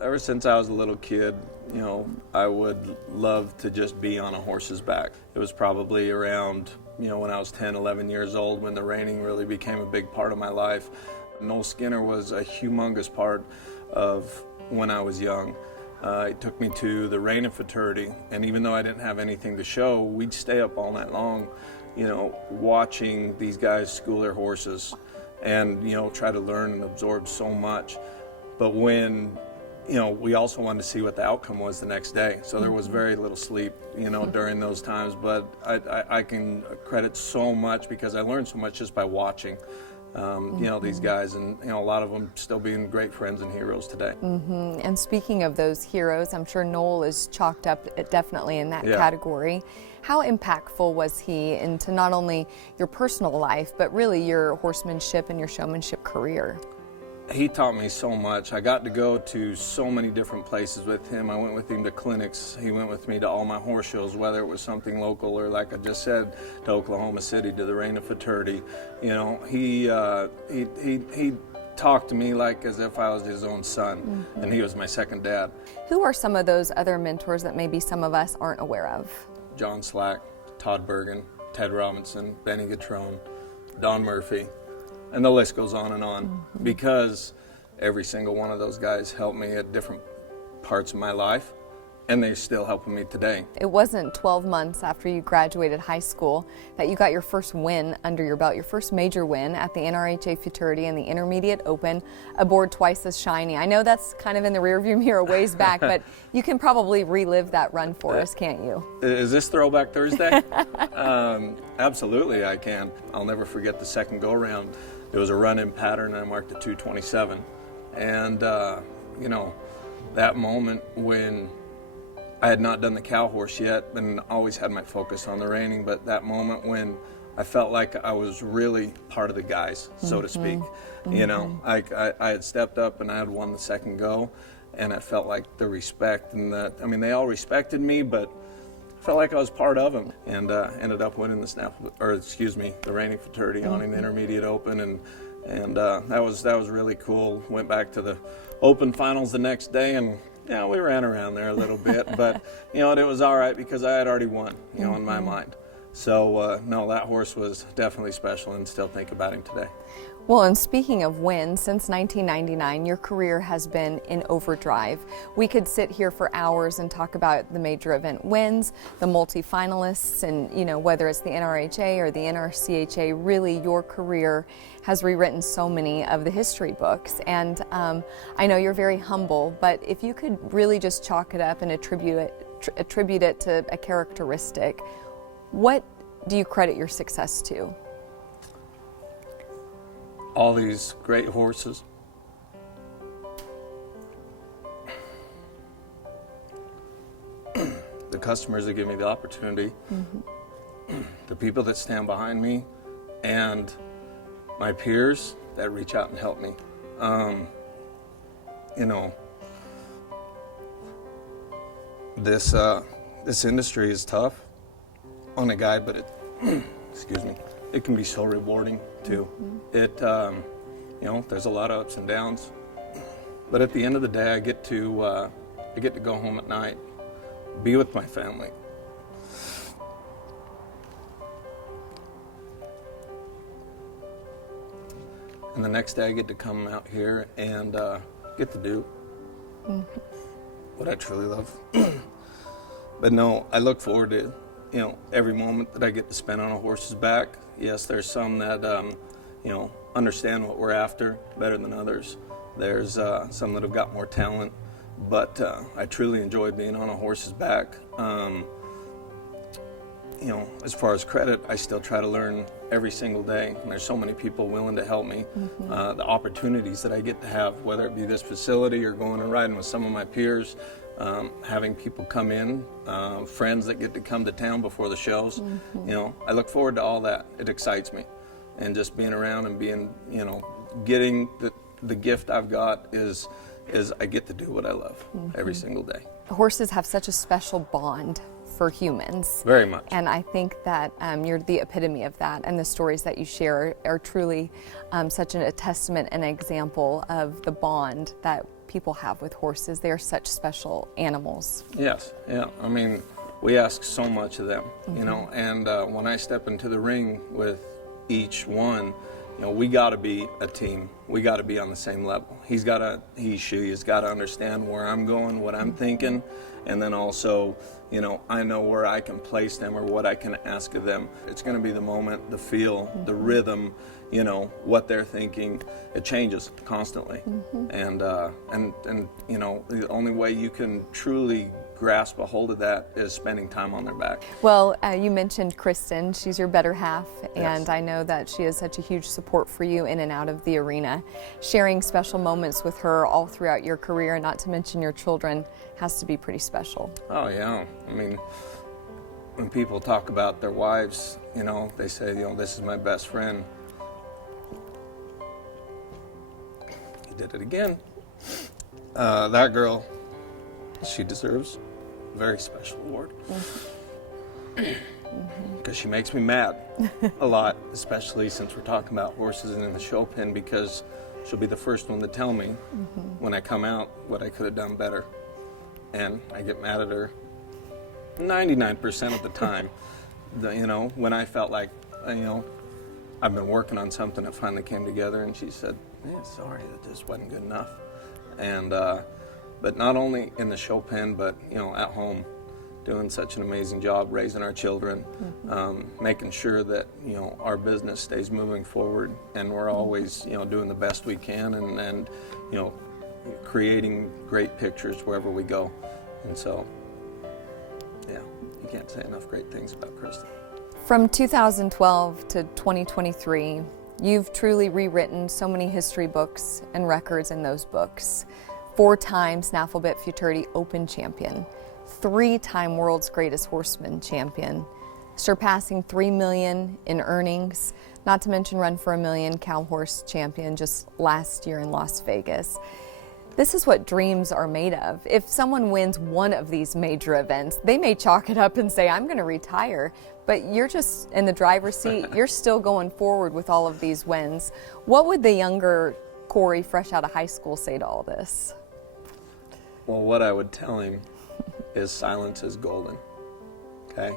Ever since I was a little kid, I would love to just be on a horse's back. It was probably around, when I was 10, 11 years old when the reining really became a big part of my life. Noel Skinner was a humongous part of when I was young. It took me to the reining fraternity, and even though I didn't have anything to show, we'd stay up all night long, watching these guys school their horses and, try to learn and absorb so much. But when we also wanted to see what the outcome was the next day. So there was very little sleep, during those times. But I can credit so much because I learned so much just by watching, these guys, and a lot of them still being great friends and heroes today. And speaking of those heroes, I'm sure Noel is chalked up definitely in that category. How impactful was he into not only your personal life, but really your horsemanship and your showmanship career? He taught me so much. I got to go to so many different places with him. I went with him to clinics. He went with me to all my horse shows, whether it was something local or, like I just said, to Oklahoma City, to the reining fraternity. He talked to me like as if I was his own son, and he was my second dad. Who are some of those other mentors that maybe some of us aren't aware of? John Slack, Todd Bergen, Ted Robinson, Benny Gatrone, Don Murphy. And the list goes on and on, because every single one of those guys helped me at different parts of my life, and they're still helping me today. It wasn't 12 months after you graduated high school that you got your first win under your belt, your first major win at the NRHA Futurity and the Intermediate Open aboard Twice as Shiny. I know that's kind of in the rearview mirror ways back, but you can probably relive that run for us, can't you? Is this Throwback Thursday? Absolutely I can. I'll never forget the second go-round. It was a run-in pattern, and I marked at 227. And, that moment when I had not done the cow horse yet and always had my focus on the reining, but that moment when I felt like I was really part of the guys, so to speak. I had stepped up and I had won the second go, and I felt like the respect and they all respected me, but I felt like I was part of them, and ended up winning the reining fraternity on the Intermediate Open, and that was really cool. Went back to the Open finals the next day, and we ran around there a little bit, but it was all right because I had already won, in my mind. So no, that horse was definitely special, and still think about him today. Well, and speaking of wins, since 1999, your career has been in overdrive. We could sit here for hours and talk about the major event wins, the multi-finalists, and whether it's the NRHA or the NRCHA, really your career has rewritten so many of the history books. And I know you're very humble, but if you could really just chalk it up and attribute it to a characteristic, what do you credit your success to? All these great horses. The customers that give me the opportunity, the people that stand behind me, and my peers that reach out and help me. This industry is tough on a guy, but it can be so rewarding too. There's a lot of ups and downs, but at the end of the day, I get to go home at night, be with my family. And the next day I get to come out here and get to do what I truly love. But no, I look forward to every moment that I get to spend on a horse's back. Yes, there's some that understand what we're after better than others. There's some that have got more talent, but I truly enjoy being on a horse's back. As far as credit, I still try to learn every single day, and there's so many people willing to help me. The opportunities that I get to have, whether it be this facility or going and riding with some of my peers, having people come in, friends that get to come to town before the shows. I look forward to all that. It excites me, and just being around and being, getting the gift I've got is I get to do what I love every single day. Horses have such a special bond for humans. Very much. And I think that you're the epitome of that, and the stories that you share are truly such a testament and example of the bond that people have with horses. They are such special animals. Yes, yeah. I mean, we ask so much of them, you know, and when I step into the ring with each one, you know, we got to be a team. We got to be on the same level. She has got to understand where I'm going, what I'm thinking, and then also, you know, I know where I can place them or what I can ask of them. It's going to be the moment, the feel, the rhythm, you know, what they're thinking. It changes constantly, and you know, the only way you can truly grasp a hold of that is spending time on their back. Well, you mentioned Kristen. She's your better half, and Yes. I know that she is such a huge support for you in and out of the arena. Sharing special moments with her all throughout your career, not to mention your children, has to be pretty special. Oh yeah, I mean, when people talk about their wives, you know, they say, you know, this is my best friend. He did it again. That girl, she deserves a very special award. Because she makes me mad a lot, especially since we're talking about horses and in the show pen, because she'll be the first one to tell me when I come out what I could have done better. And I get mad at her 99% of the time. You know, when I felt like, you know, I've been working on something that finally came together, and she said, yeah, sorry, that just wasn't good enough. And but not only in the show pen, but, you know, at home, doing such an amazing job raising our children, making sure that, you know, our business stays moving forward, and we're always, you know, doing the best we can, and you know, creating great pictures wherever we go. And so, yeah, you can't say enough great things about Kristen. From 2012 to 2023, you've truly rewritten so many history books and records in those books. 4-time Snafflebit Futurity Open champion, 3-time World's Greatest Horseman champion, surpassing $3 million in earnings, not to mention Run for a Million cow horse champion just last year in Las Vegas. This is what dreams are made of. If someone wins one of these major events, they may chalk it up and say, I'm going to retire, but you're just in the driver's seat. You're still going forward with all of these wins. What would the younger Corey, fresh out of high school, say to all this? Well, what I would tell him is silence is golden, okay?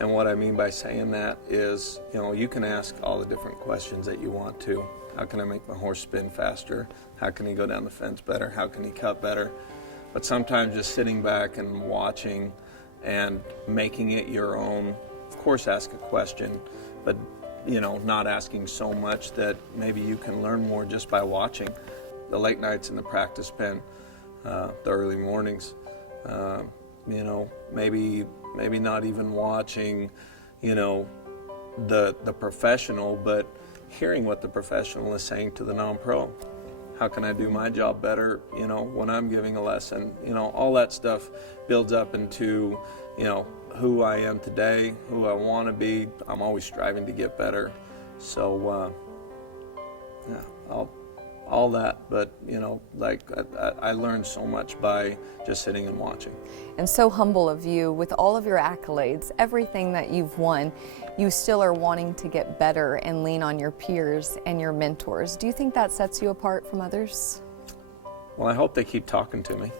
And what I mean by saying that is, you know, you can ask all the different questions that you want to. How can I make my horse spin faster? How can he go down the fence better? How can he cut better? But sometimes just sitting back and watching and making it your own. Of course, ask a question, but, you know, not asking so much that maybe you can learn more just by watching. The late nights in the practice pen, the early mornings, you know, maybe not even watching, you know, the professional, but hearing what the professional is saying to the non-pro. How can I do my job better, you know, when I'm giving a lesson? You know, all that stuff builds up into, you know, who I am today, who I want to be. I'm always striving to get better. So, yeah, all that, but, you know, like I learned so much by just sitting and watching. And so humble of you, with all of your accolades, everything that you've won, you still are wanting to get better and lean on your peers and your mentors. Do you think that sets you apart from others? Well, I hope they keep talking to me.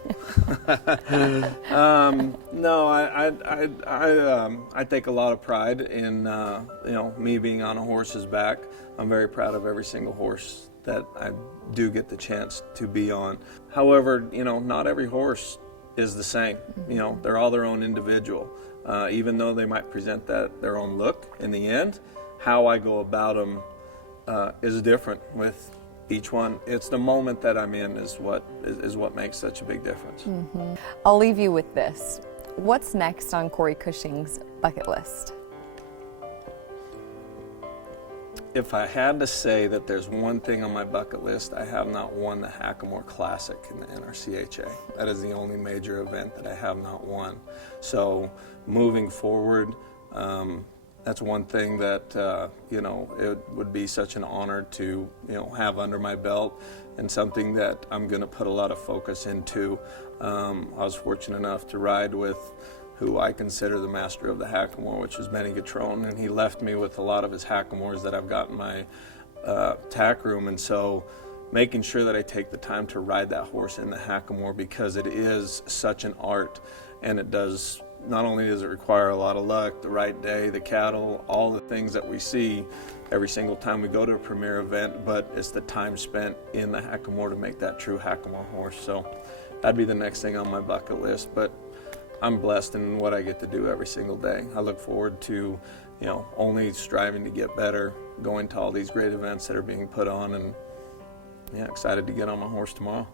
No, I take a lot of pride in, you know, me being on a horse's back. I'm very proud of every single horse that I do get the chance to be on. However, you know, not every horse is the same. You know, they're all their own individual. Even though they might present their own look in the end, how I go about them is different with each one. It's the moment that I'm in is what makes such a big difference. I'll leave you with this. What's next on Corey Cushing's bucket list? If I had to say that there's one thing on my bucket list, I have not won the Hackamore Classic in the NRCHA. That is the only major event that I have not won. So moving forward, that's one thing that, you know, it would be such an honor to, you know, have under my belt, and something that I'm going to put a lot of focus into. I was fortunate enough to ride with who I consider the master of the hackamore, which is Benny Gatrone, and he left me with a lot of his hackamores that I've got in my tack room. And so making sure that I take the time to ride that horse in the hackamore, because it is such an art, and it does, not only does it require a lot of luck, the right day, the cattle, all the things that we see every single time we go to a premier event, but it's the time spent in the hackamore to make that true hackamore horse. So that'd be the next thing on my bucket list. But I'm blessed in what I get to do every single day. I look forward to, only striving to get better, going to all these great events that are being put on, and excited to get on my horse tomorrow.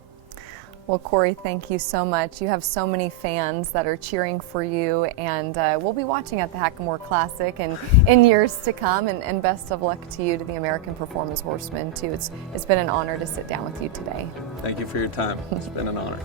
Well, Corey, thank you so much. You have so many fans that are cheering for you, and we'll be watching at the Hackamore Classic and in years to come, and best of luck to you, to the American Performance Horsemen too. It's been an honor to sit down with you today. Thank you for your time. It's been an honor.